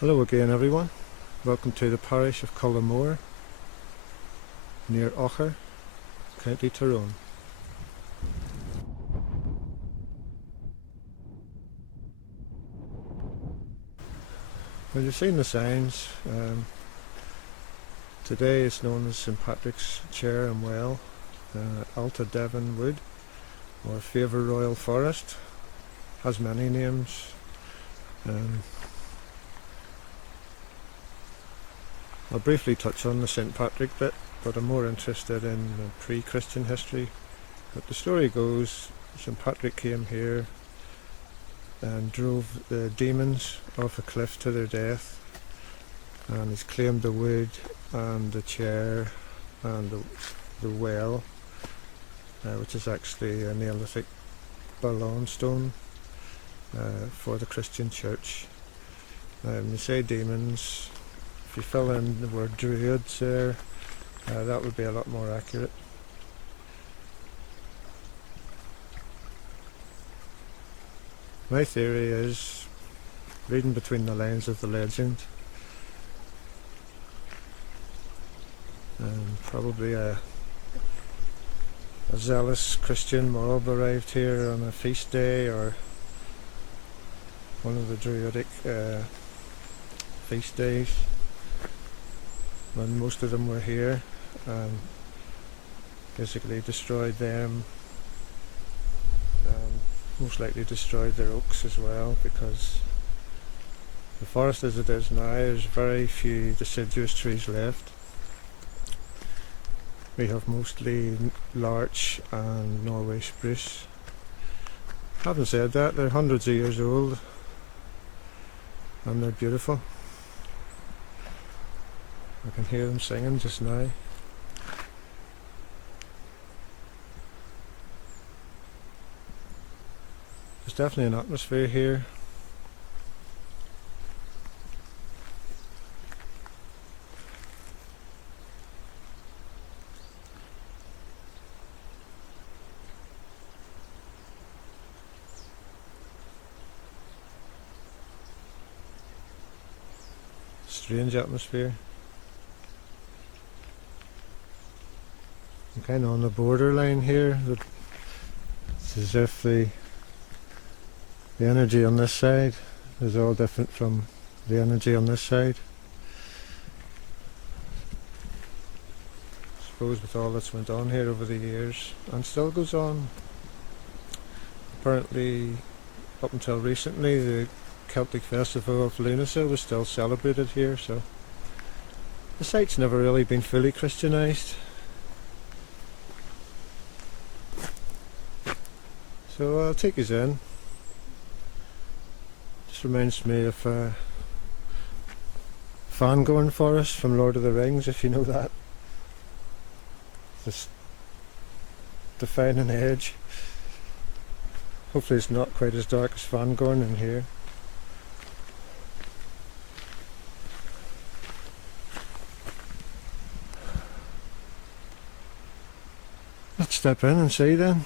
Hello again everyone, welcome to the parish of Cullamore near Aughor, County Tyrone. Well, you've seen the signs. Today is known as St.Patrick's Chair and Well, Altadaven Wood or Faerie Royal Forest, has many names. I'll briefly touch on the St. Patrick bit, but I'm more interested in pre-Christian history. But the story goes, St. Patrick came here and drove the demons off a cliff to their death, and he's claimed the wood and the chair and the well, which is actually a neolithic ballaun stone for the Christian church. When you say demons, if you fill in the word Druids there, that would be a lot more accurate. My theory is, reading between the lines of the legend, probably a zealous Christian mob arrived here on a feast day or one of the Druidic feast days, when most of them were here, and basically destroyed them, and most likely destroyed their oaks as well, because the forest as it is now, there's very few deciduous trees left. We have mostly larch and Norway spruce. Having said that, they're hundreds of years old and they're beautiful. I can hear them singing just now. There's definitely an atmosphere here. Strange atmosphere. I'm kind of on the borderline here. It's as if the energy on this side is all different from the energy on this side. I suppose with all that's went on here over the years, and still goes on. Apparently, up until recently, the Celtic festival of Lunasa was still celebrated here, so the site's never really been fully Christianised. So I'll take you in. Just reminds me of Fangorn Forest from Lord of the Rings, if you know that. This defining edge. Hopefully it's not quite as dark as Fangorn in here. Let's step in and see then.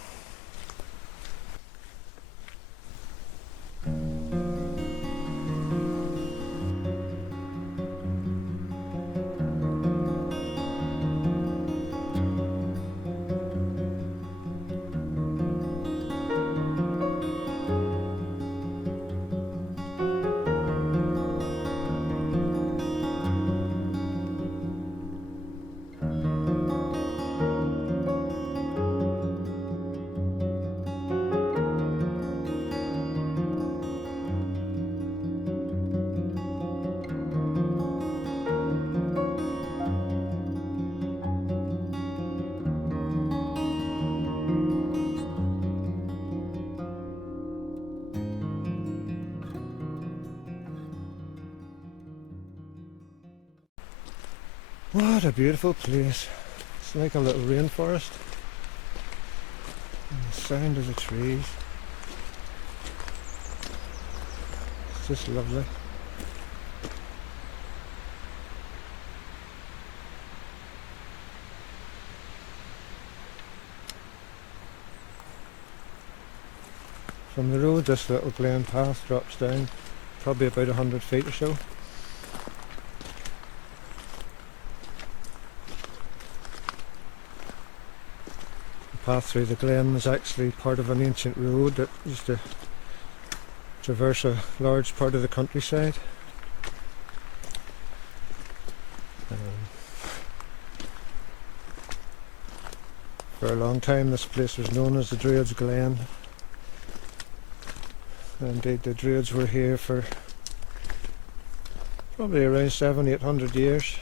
What a beautiful place. It's like a little rainforest. And the sound of the trees. It's just lovely. From the road, this little Glen path drops down probably about 100 feet or so. path through the glen is actually part of an ancient road that used to traverse a large part of the countryside. For a long time this place was known as the Druids' Glen. Indeed, the Druids were here for probably around 700-800 years,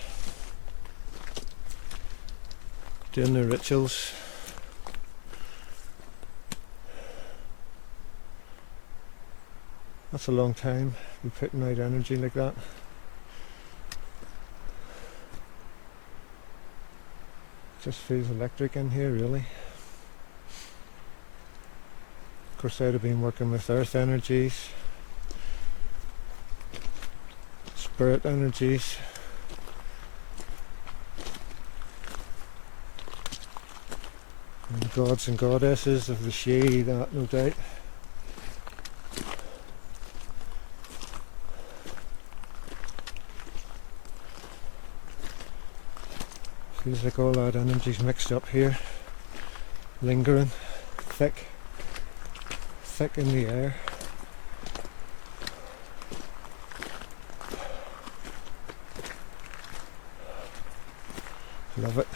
doing their rituals. That's a long time to be putting out energy like that. Just feels electric in here, really. Of course, I'd have been working with earth energies, spirit energies, and gods and goddesses of the She, that no doubt. Feels like all that energy's mixed up here, lingering, thick in the air. Love it.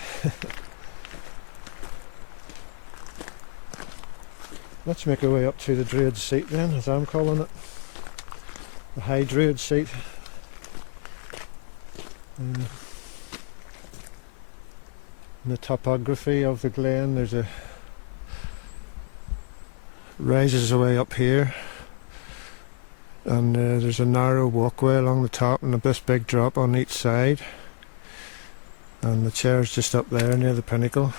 Let's make our way up to the Druid seat then, as I'm calling it. The High Druid seat. In the topography of the glen, there's a rises away up here, and there's a narrow walkway along the top and this big drop on each side, and the chair's just up there near the pinnacle. In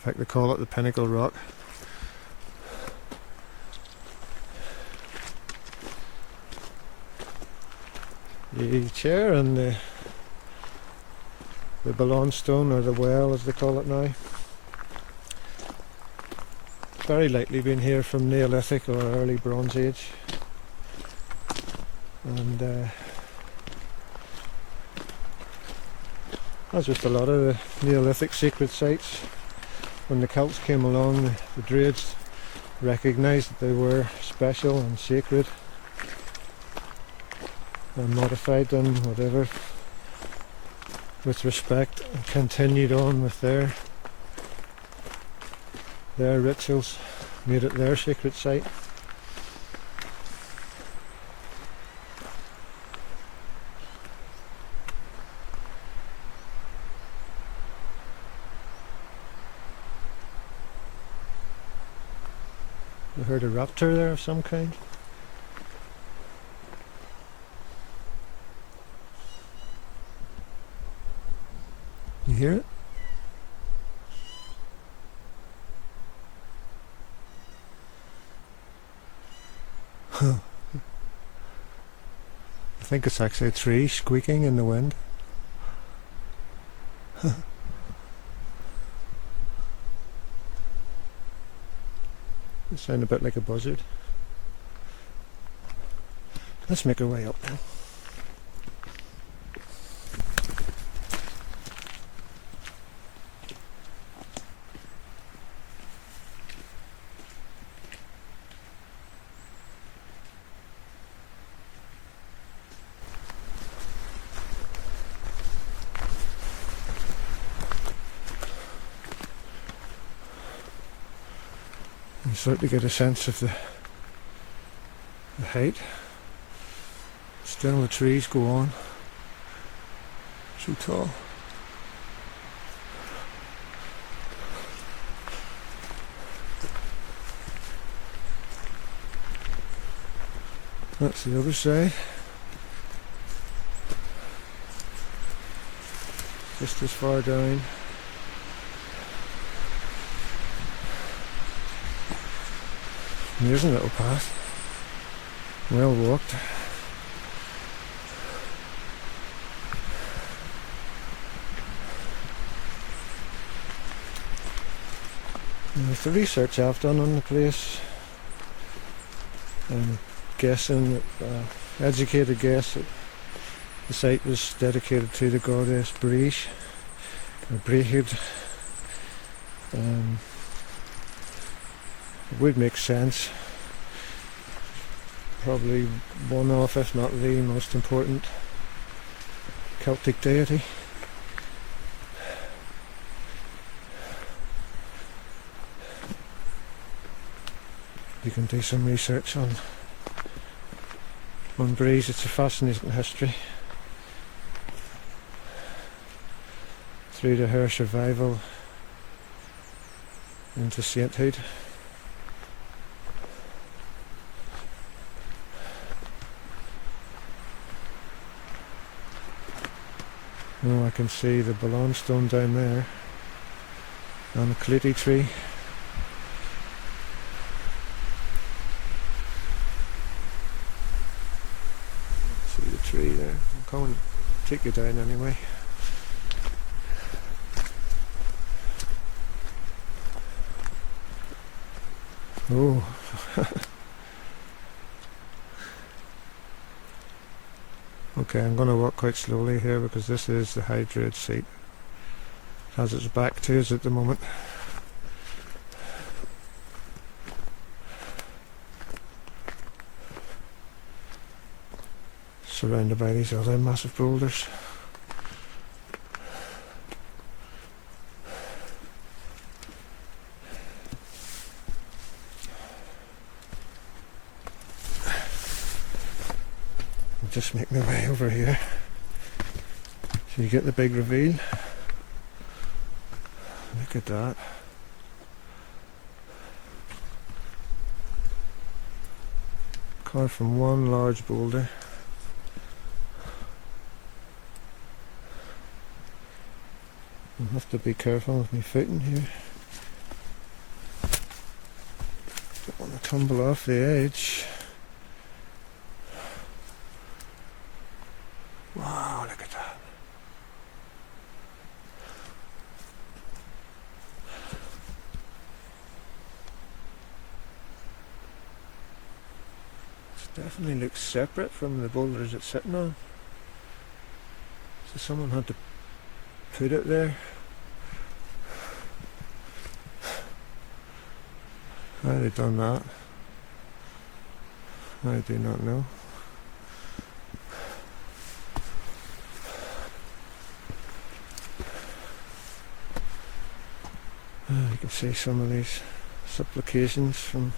fact, they call it the Pinnacle Rock. The chair and the ballaun stone, or the well as they call it now, very likely been here from Neolithic or early Bronze Age, and as with a lot of the Neolithic sacred sites, when the Celts came along, the Druids recognised that they were special and sacred, and modified them, whatever, with respect, and continued on with their rituals, made it their sacred site. I heard a raptor there of some kind. You hear it? I think it's actually a tree squeaking in the wind. They sound a bit like a buzzard. Let's make our way up then. You start to get a sense of the height. Still the trees go on. So tall. That's the other side. Just as far down. Here's a little path, well walked. And with the research I've done on the place, I'm guessing that, educated guess that the site was dedicated to the goddess Breach, or Brehid. It would make sense. Probably one of, if not the most important Celtic deity. You can do some research on Breeze. It's a fascinating history through to her survival into sainthood. Oh, I can see the ballaun stone down there and a clootie tree. See the tree there. I'm coming to take you down anyway. Oh. Okay, I'm going to walk quite slowly here because this is the High Druid seat. It has its back to us at the moment. Surrounded by these other massive boulders. Just make my way over here so you get the big reveal. Look at that. Carved from one large boulder. I have to be careful with my footing here. Don't want to tumble off the edge. Wow, look at that. It definitely looks separate from the boulders it's sitting on. So someone had to put it there. How they done that? I do not know. You can see some of these supplications from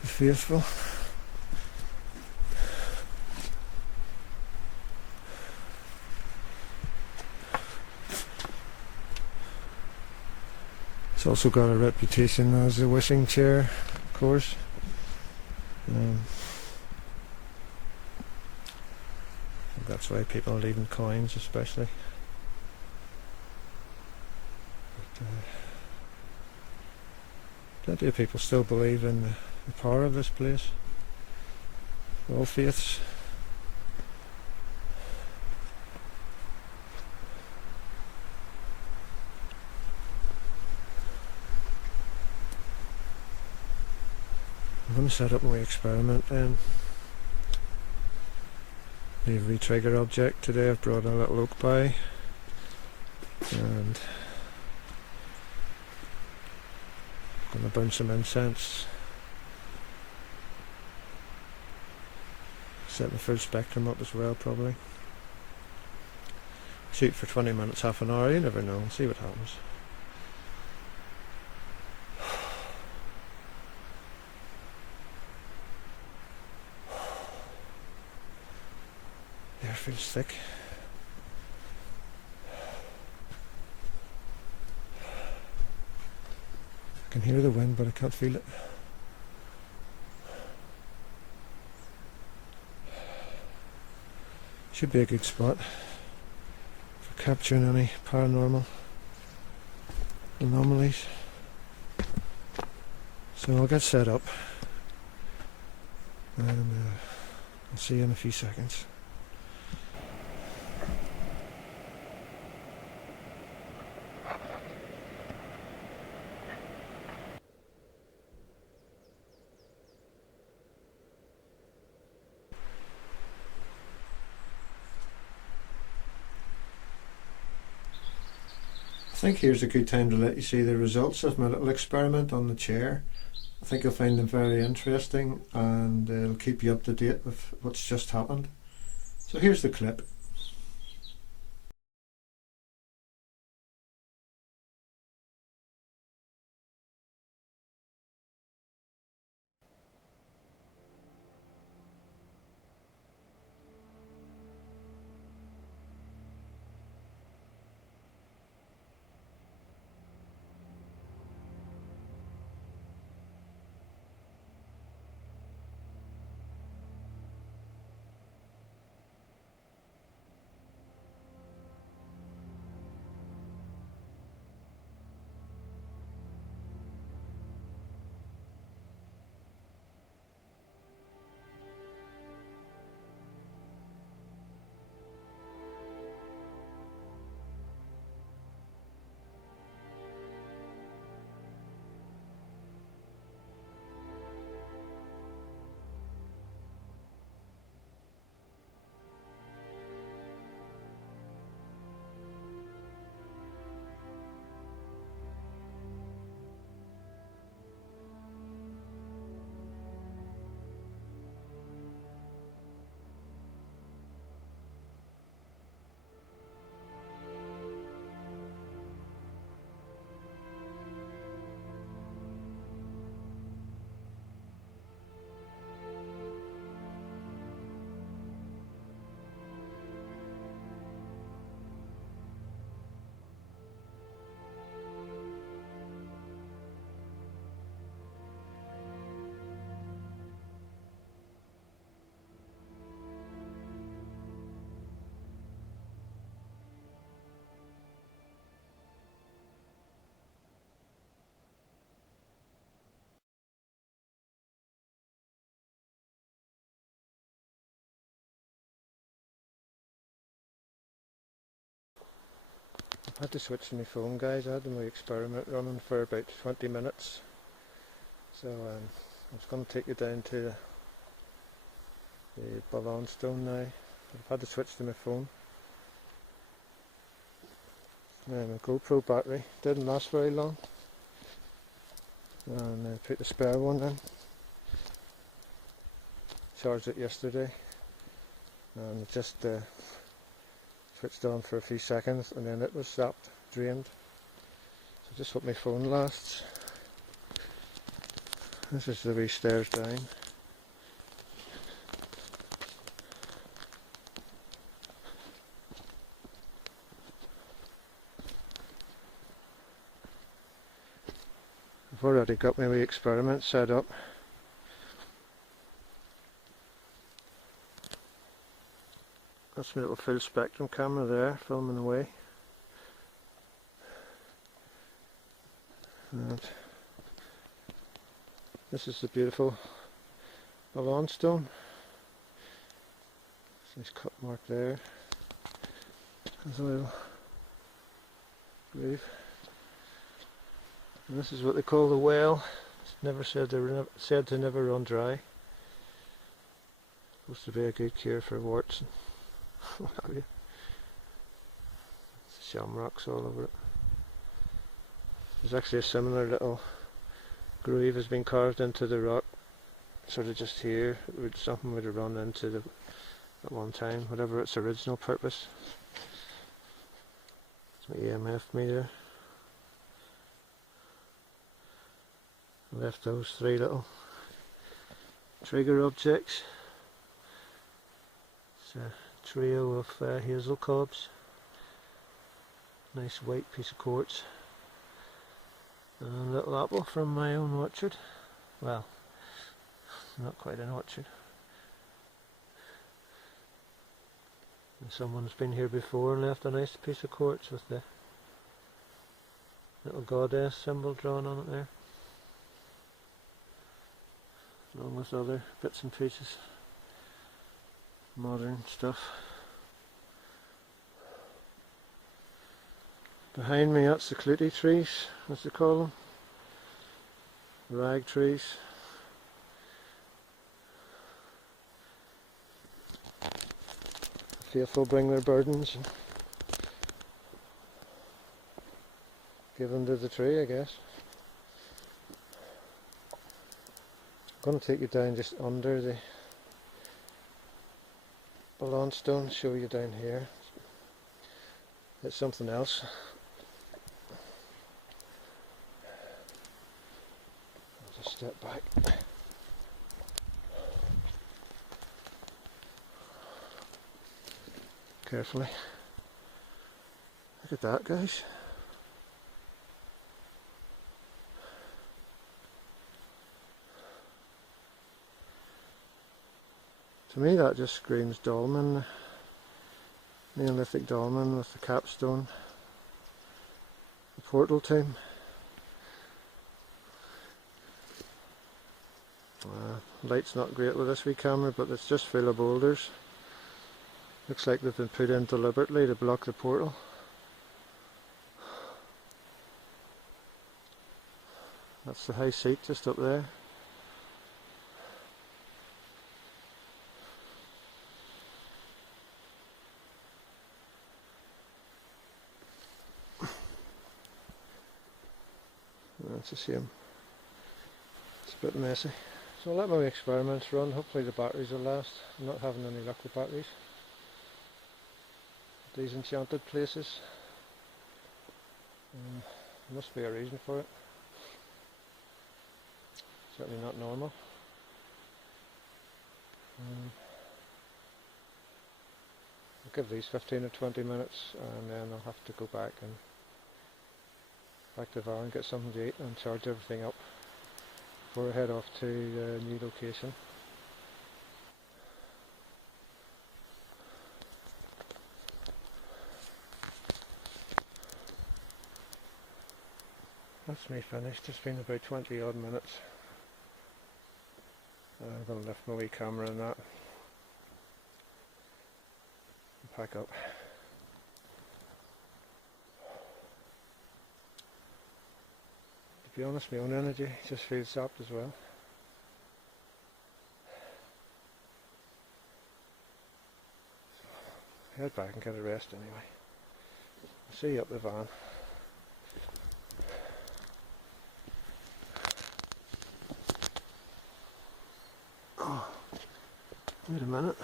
the faithful. It's also got a reputation as a wishing chair, of course. I think that's why people are leaving coins, especially. Plenty of people still believe in the power of this place. All faiths. I'm going to set up my experiment then. The re-trigger object today. I've brought a little oak pie and I'm going to burn some incense. Set the full spectrum up as well, probably. Shoot for 20 minutes, half an hour, you never know, see what happens. The air feels thick. I can hear the wind, but I can't feel it. Should be a good spot for capturing any paranormal anomalies. So I'll get set up and I'll see you in a few seconds. I think here's a good time to let you see the results of my little experiment on the chair. think you'll find them very interesting, and they'll keep you up to date with what's just happened. So here's the clip. I had to switch my phone, guys. I had my experiment running for about 20 minutes. So I was going to take you down to the ballaun stone now. I've had to switch to my phone. Now my GoPro battery didn't last very long, and I put the spare one in. Charged it yesterday, and it just switched on for a few seconds, and then it was zapped, drained. So just hope my phone lasts. This is the wee stairs down. I've already got my wee experiment set up. That's my little full spectrum camera there, filming away. And this is the beautiful ballaun stone. Nice cut mark there. There's a little groove. And this is what they call the well. It's never said to never run dry. Supposed to be a good cure for warts and what have you. Shamrocks all over it. There's actually a similar little groove has been carved into the rock, sort of just here. Something would have run into the at one time, whatever its original purpose. It's my EMF meter. I left those three little trigger objects. It's a trio of hazel cobs. Nice white piece of quartz. And a little apple from my own orchard. Well, not quite an orchard. And someone's been here before and left a nice piece of quartz with the little goddess symbol drawn on it there, along with other bits and pieces, modern stuff. Behind me, that's the clutie trees, as they call them, rag trees. The faithful bring their burdens and give them to the tree, I guess. I'm going to take you down just under the ballaun stone, show you down here. It's something else. I'll just step back. Carefully. Look at that, guys. To me that just screams dolmen, neolithic dolmen with the capstone, the portal tomb. Light's not great with this wee camera, but it's just full of boulders. Looks like they've been put in deliberately to block the portal. That's the high seat just up there. That's a shame. It's a bit messy. So I'll let my experiments run. Hopefully the batteries will last. I'm not having any luck with batteries. These enchanted places. There must be a reason for it. Certainly not normal. I'll give these 15 or 20 minutes and then I'll have to go back to the van and get something to eat and charge everything up before I head off to the new location. That's me finished. It's been about 20 odd minutes. I'm going to lift my wee camera and that and pack up. To be honest, my own energy just feels sapped as well. So, head back and get a rest anyway. I'll see you up the van. Oh, wait a minute.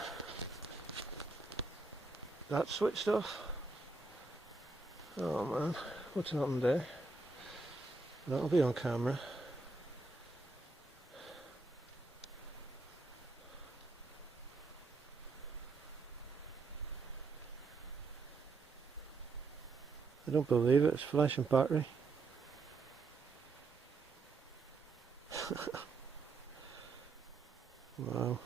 That switched off. Oh man, what's happened there? That'll be on camera. I don't believe it, it's flashing battery. Wow.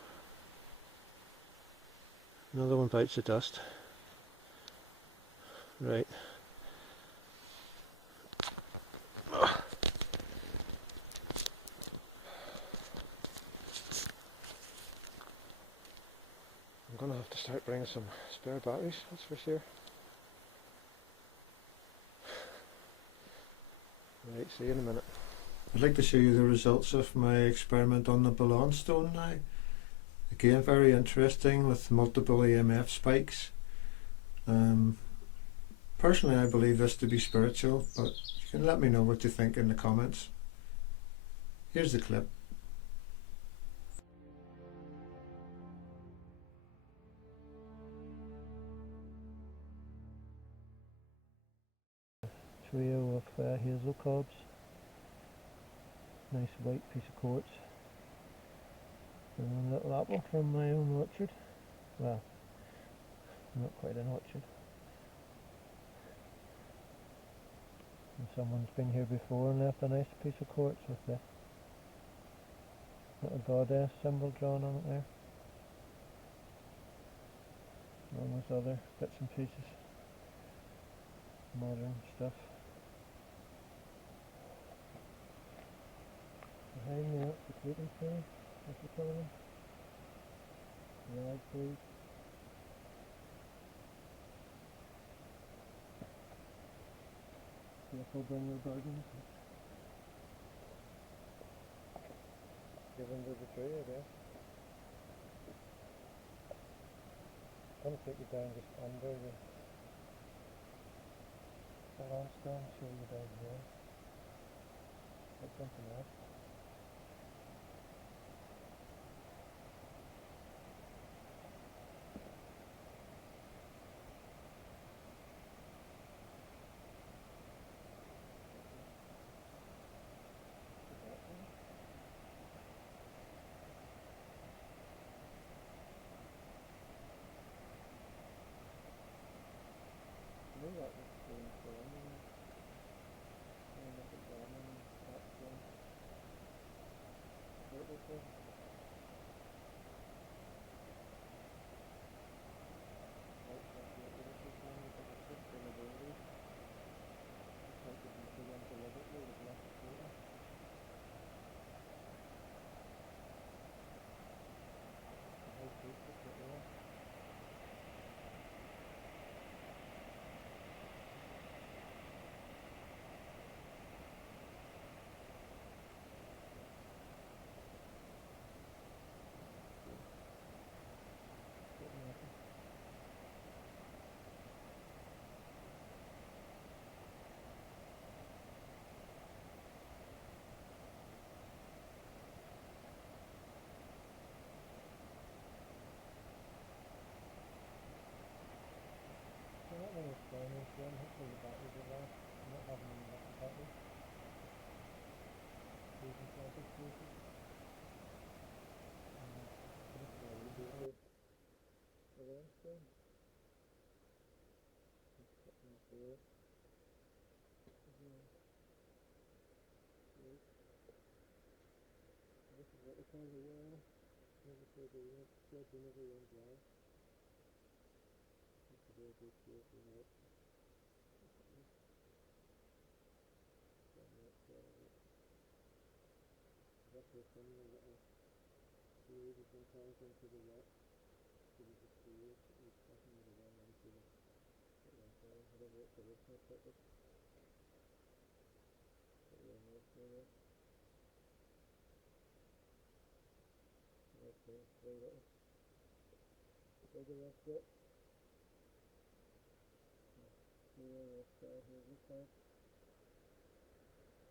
Another one bites the dust. Right. I'm going to have to start bringing some spare batteries, that's for sure. Right, see you in a minute. I'd like to show you the results of my experiment on the ballaun stone now. Again, very interesting with multiple EMF spikes. Personally, I believe this to be spiritual, but you can let me know what you think in the comments. Here's the clip. Trio of hazel cobs. Nice white piece of quartz. And a little apple from my own orchard. Well, not quite an orchard. And someone's been here before and left a nice piece of quartz with the little goddess symbol drawn on it there. Along with other bits and pieces. Modern stuff. Behind me that's the creeping tree, as we call them. Rag trees. Careful bring your gardens. Give under the tree, I guess. I'm going to take you down just under the ballaun stone, show you down here. Like something else. called a well. Never said they never went dry. That's a very good shape of it. That's a funny little Druid has been carved into the rock. So there's a sphere that was stuffing with a well into the whatever it's the original purpose. But yeah, nice there. Okay, very little. Bigger rock bit. Here, this guy here, this side.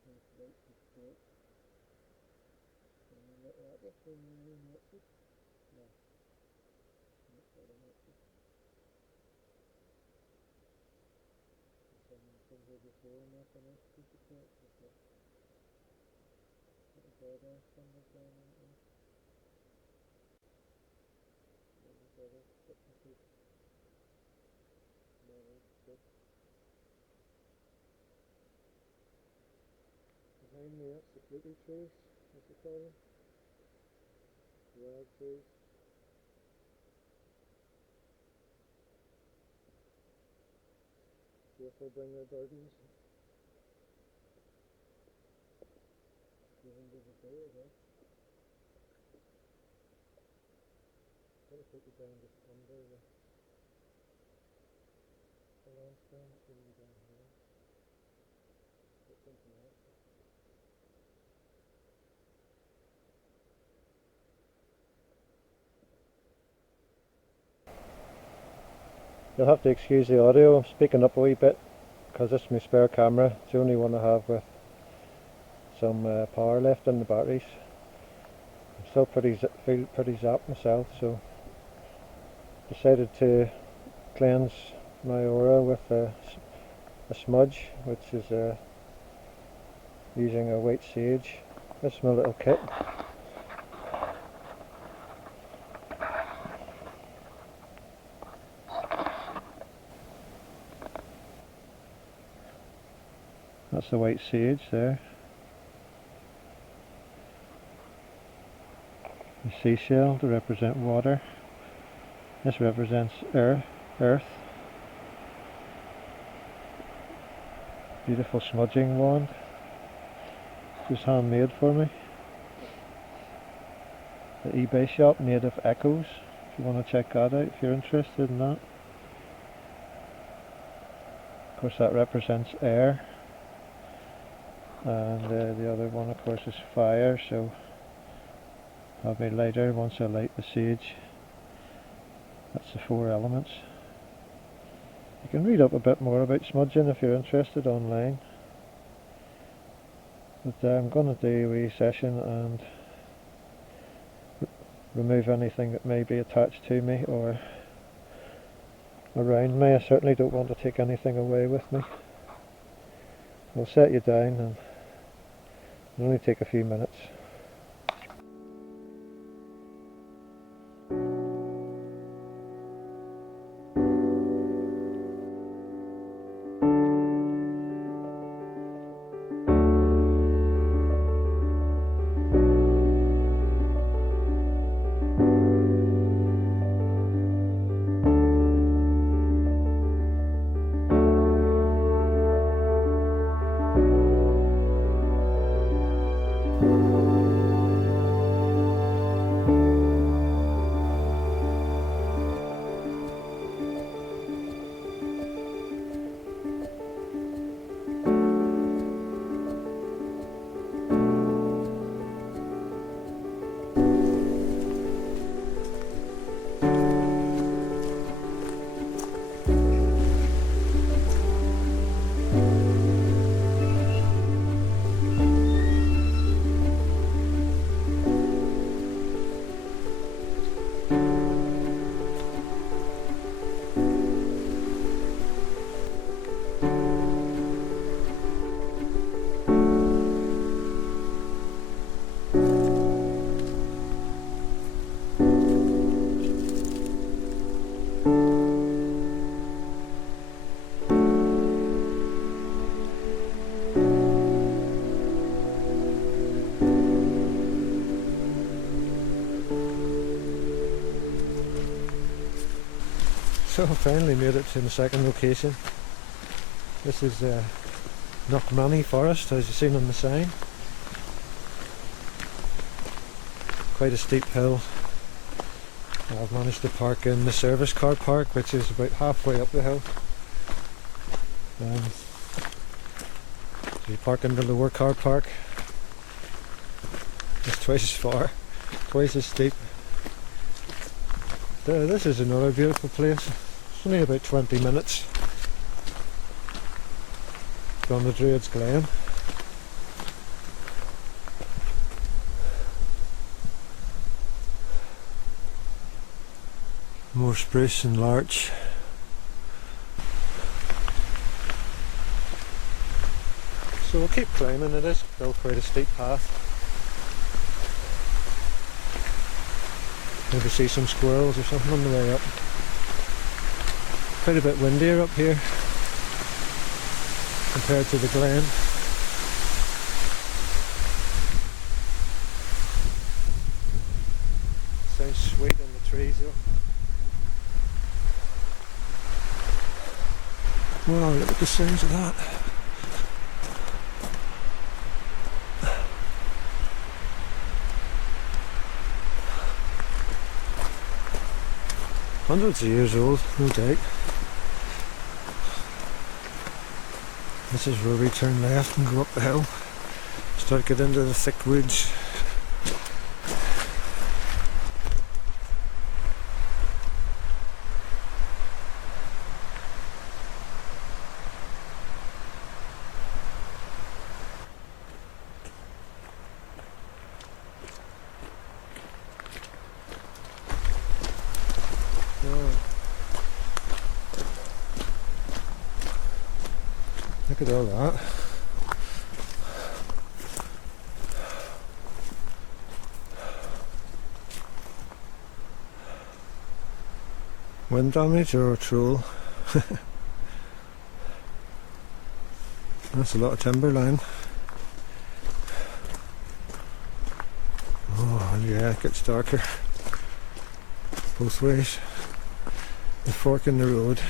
Nice light and straight. And then look at this one, that's it. No. Not quite a match. Someone's been here before and that's a nice piece of kit. Just a little border symbol down on it. Little border, bits and pieces. Metal, stick. Behind me, that's the fruity trees, as they call them. Wild trees. Careful, bring their burdens. Even there's a door there. Gotta put you down just under the limestone, so you down here. Put something else. You'll have to excuse the audio, I'm speaking up a wee bit because this is my spare camera. It's the only one I have with some power left in the batteries. I'm still feel pretty zapped myself, so decided to cleanse my aura with a smudge, which is using a white sage. This is my little kit. That's the white sage there. The seashell to represent water. This represents earth. Beautiful smudging wand. Just handmade for me. The eBay shop, Native Echoes. If you want to check that out, if you're interested in that. Of course, that represents air. And the other one, of course, is fire. So I'll be lighter once I light the sage. That's the 4 elements. You can read up a bit more about smudging if you're interested online. But I'm going to do a wee session and remove anything that may be attached to me or around me. I certainly don't want to take anything away with me. I'll set you down and it'll only take a few minutes. So I finally made it to the second location. This is Knockmanny Forest, as you've seen on the sign. Quite a steep hill. I've managed to park in the service car park, which is about halfway up the hill. So you park in the lower car park. It's twice as far, twice as steep. This is another beautiful place. It's only about 20 minutes from the Druids Glen. More spruce and larch. So we'll keep climbing. It is still quite a steep path. Maybe see some squirrels or something on the way up. Quite a bit windier up here compared to the glen. Sounds sweet in the trees though. Wow, look at the sounds of that. Hundreds of years old, no doubt. This is where we turn left and go up the hill. Start to get into the thick woods. Look at all that. Wind damage or a troll? That's a lot of timberline. Oh yeah, it gets darker both ways. The fork in the road.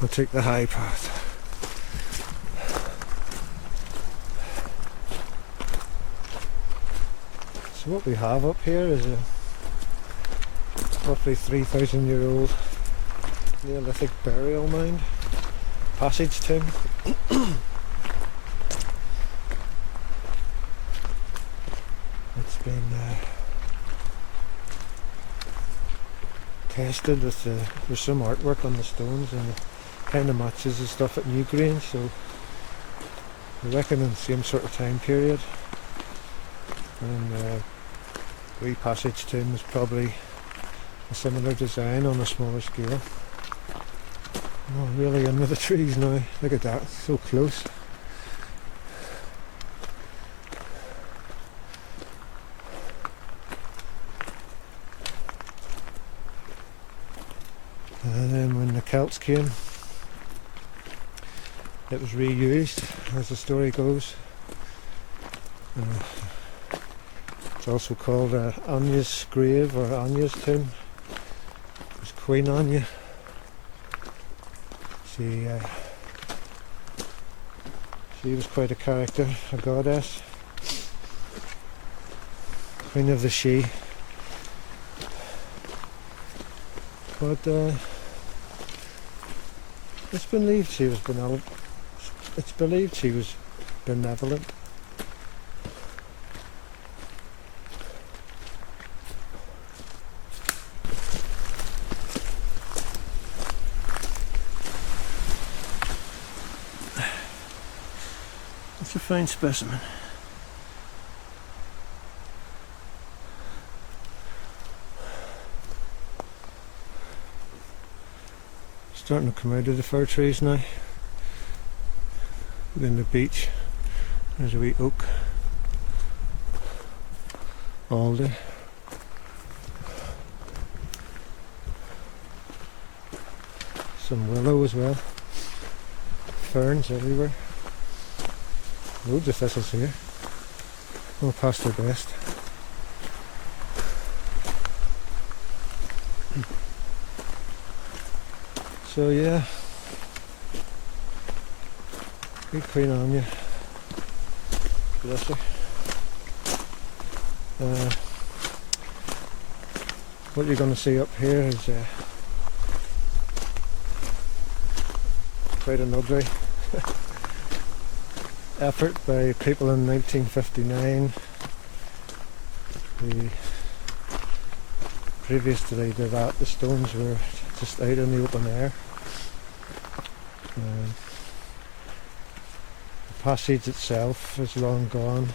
I'll take the high path. So what we have up here is a roughly 3,000 year old neolithic burial mound, passage tomb. It's been tested with there's some artwork on the stones and it kind of matches the stuff at Newgrange, so I reckon in the same sort of time period. And wee passage tomb is probably a similar design on a smaller scale. Oh, really into the trees now. Look at that, so close. And then when the Celts came, it was reused, as the story goes. It's also called Anya's grave or Anya's tomb. It's Queen Anya. She was quite a character, a goddess. Queen of the She. But it's believed she was benevolent. It's believed she was benevolent. It's a fine specimen. Starting to come out of the fir trees now. Then the beach. There's a wee oak. Alder. Some willow as well. Ferns everywhere. Loads of thistles here. All past their best. So yeah, good Queen Anya, bless her. What you're going to see up here is quite an ugly effort by people in 1959. Previous to that, the stones were just out in the open air. The passage itself is long gone.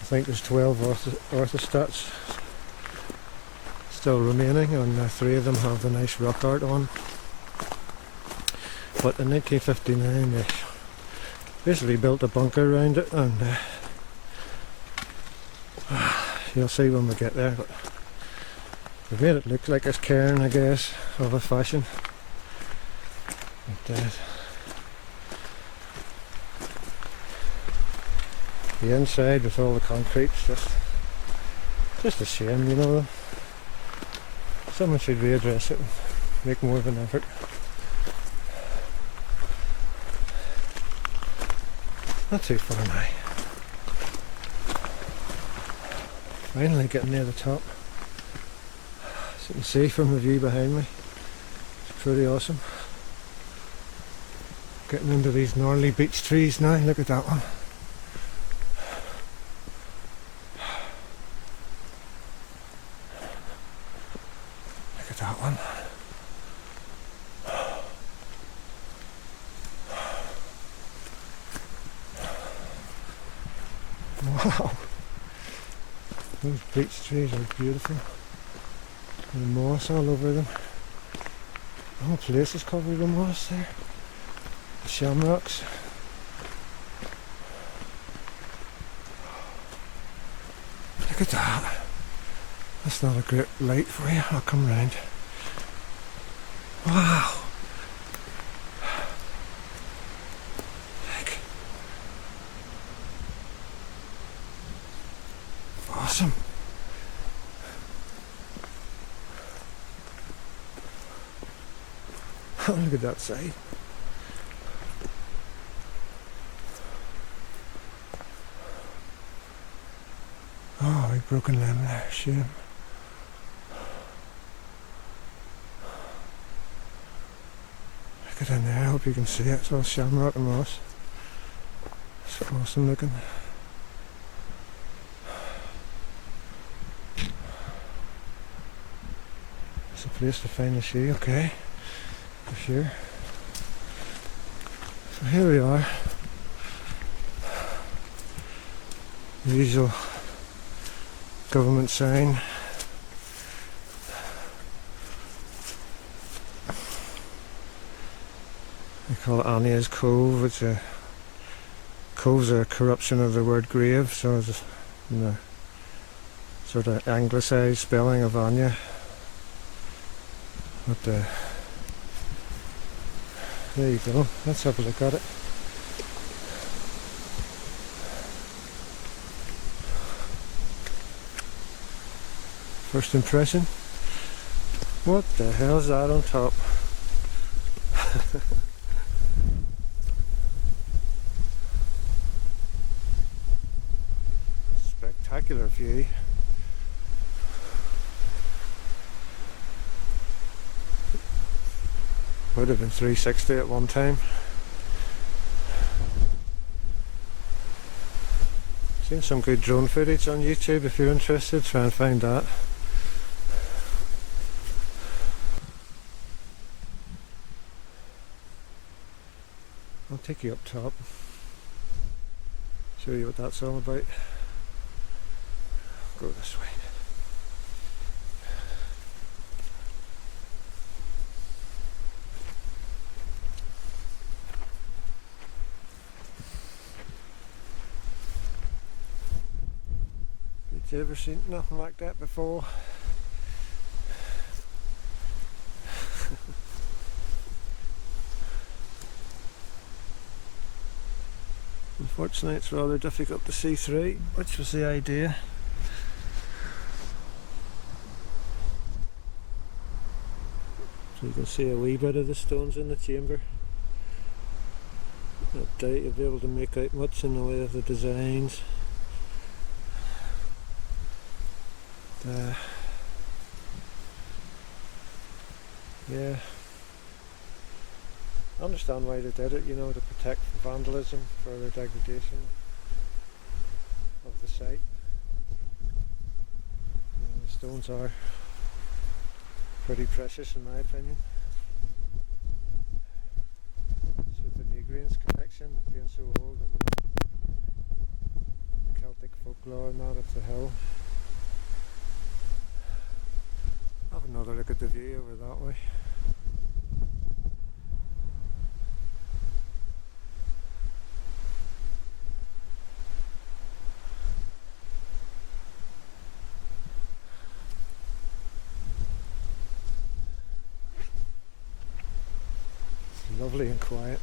I think there's 12 orthostats still remaining, and 3 of them have the nice rock art on. But in 1959 they basically built a bunker around it, and you'll see when we get there, but they've made it look like it's cairn, I guess, of a fashion. But, the inside with all the concrete's just a shame, you know. Someone should readdress it and make more of an effort. Not too far now. Finally getting near the top. As you can see from the view behind me, it's pretty awesome. Getting into these gnarly beech trees now, look at that one. Look at that one. Wow, those beech trees are beautiful. And moss all over them. The whole place is covered in moss there. The shamrocks. Look at that. That's not a great light for you. I'll come round. Wow. Awesome. Look at that side. Oh, a broken limb there, shame. Look at in there, I hope you can see it. It's all shamrock and moss. It's awesome looking. It's a place to find a shoe, okay, for sure. So here we are. The usual government sign. They call it Anya's Cove. It's a cove's a corruption of the word grave, so it's a sort of anglicised spelling of Anya. But there you go. Let's have a look at it. First impression. What the hell's that on top? Spectacular view. Would have been 360 at one time. Seen some good drone footage on YouTube if you're interested, try and find that. I'll take you up top, show you what that's all about. Go this way. Did you ever seen nothing like that before? Unfortunately it's rather difficult to see through, which was the idea. So you can see a wee bit of the stones in the chamber. I doubt you'll be able to make out much in the way of the designs. Yeah, I understand why they did it, you know, to protect from vandalism, further degradation of the site. The stones are pretty precious in my opinion. It's with the Newgrange connection, being so old, and the Celtic folklore and that of the hill. Have another look at the view over that way. It's lovely and quiet.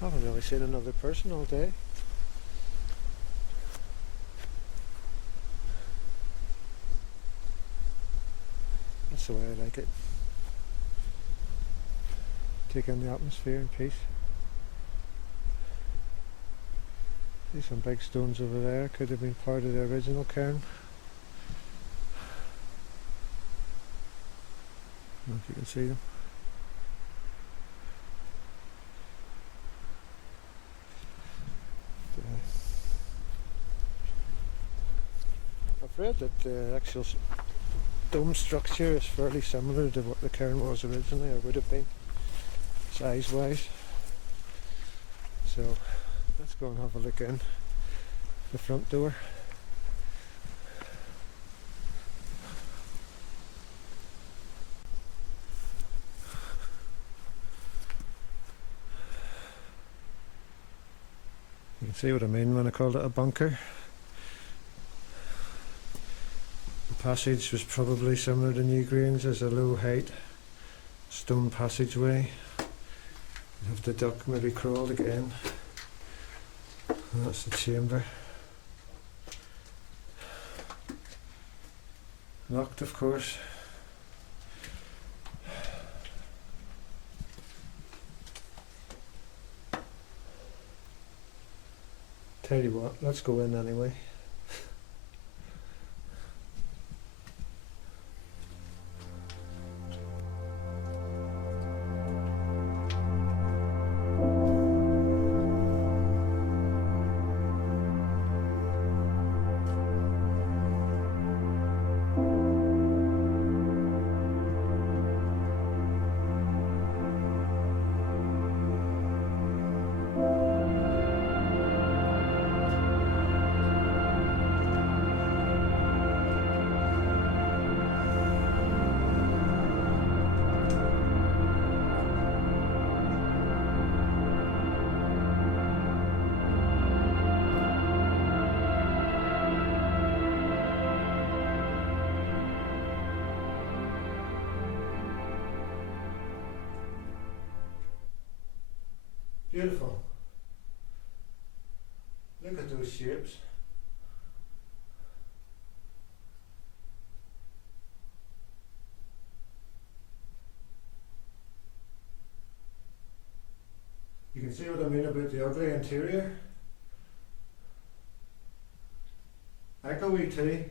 I haven't really seen another person all day. That's the way I like it. Take in the atmosphere in peace. See some big stones over there, could have been part of the original cairn. I don't know if you can see them. I've read that the actual dome structure is fairly similar to what the cairn was originally, or would have been, size wise. So let's go and have a look in the front door. You can see what I mean when I called it a bunker. The passage was probably similar to Newgrange, as a low height stone passageway. You have to duck, maybe crawl to get in. And that's the chamber. Locked, of course. Tell you what, let's go in anyway. Beautiful. Look at those shapes. You can see what I mean about the ugly interior. Echoey too.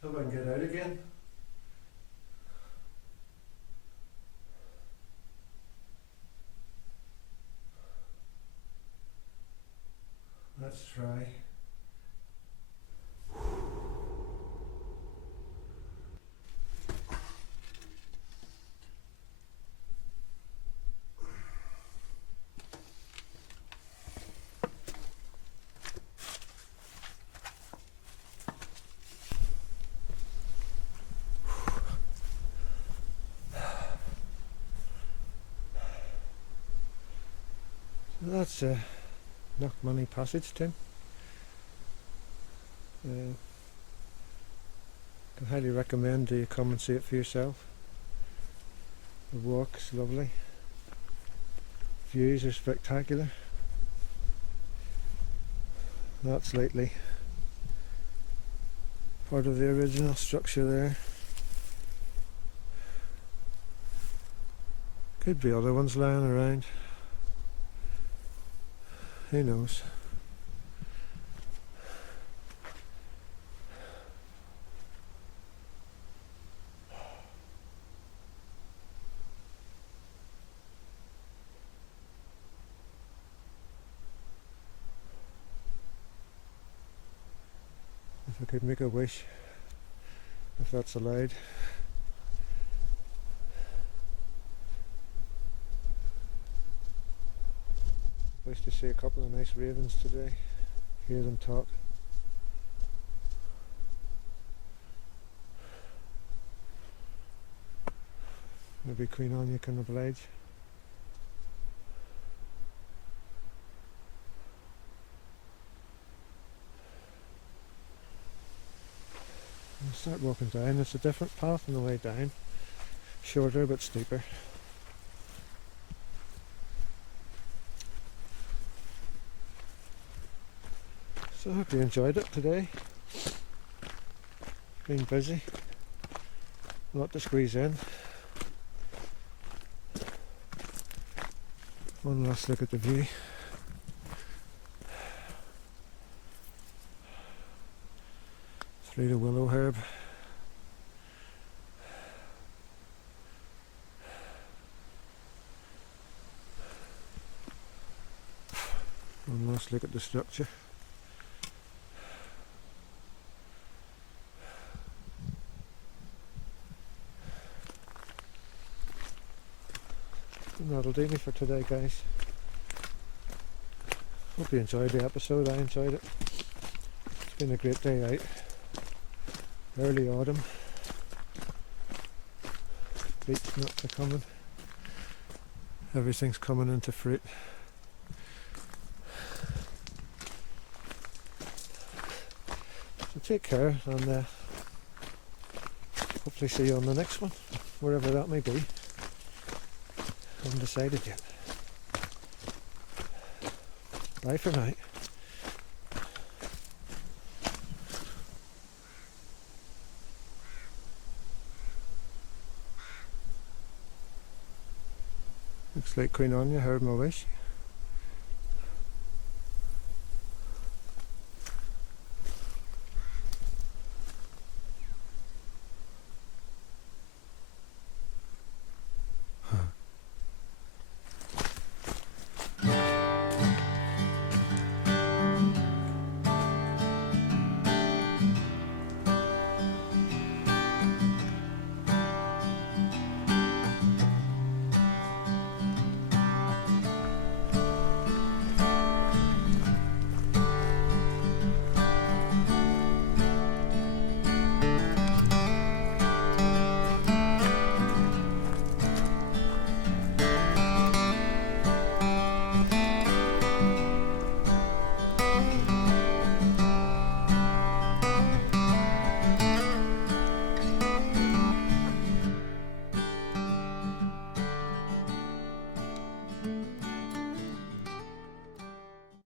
So I can get out again. Let's try. So that's Knockmanny Passage Tomb. Can highly recommend you come and see it for yourself. The walk's lovely. Views are spectacular. That's likely part of the original structure there. Could be other ones lying around. Who knows? If I could make a wish, if that's allowed. Nice to see a couple of nice ravens today. Hear them talk. Maybe Queen Anya can oblige. I'll start walking down. It's a different path on the way down. Shorter but steeper. So I hope you enjoyed it today. Been busy. A lot to squeeze in. One last look at the view. Through the willow herb. One last look at the structure. And that'll do me for today, guys. Hope you enjoyed the episode. I enjoyed it. It's been a great day out. Early autumn. Beech nuts are coming. Everything's coming into fruit. So take care, and hopefully see you on the next one, wherever that may be. Haven't decided yet. Bye for now. Looks like Queen Anya heard my wish.